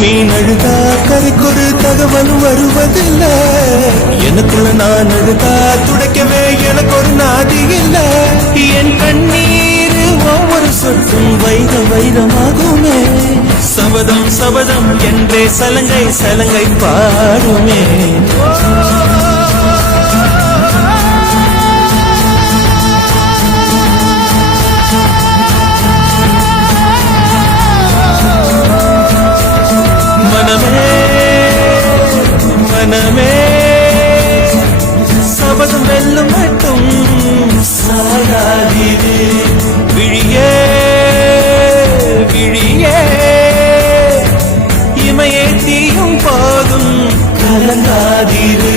மீன் அழுதா கரைக்கொரு தகவல் வருவதில்லை. எனக்குள்ள நான் அழுதா துடைக்கவே எனக்கு ஒரு நாதி இல்லை. என் கண்ணீர் ஒவ்வொரு சொட்டும் வைரம் வைரமாகுமே. சபதம் சபதம் என்றே சலங்கை சலங்கை பாடுமே. மனமே சபதம் வெல்லும் மட்டும் சாயாதீரே. விழியே விழியே இமையே தீயும் போதும் கலங்காதீரே.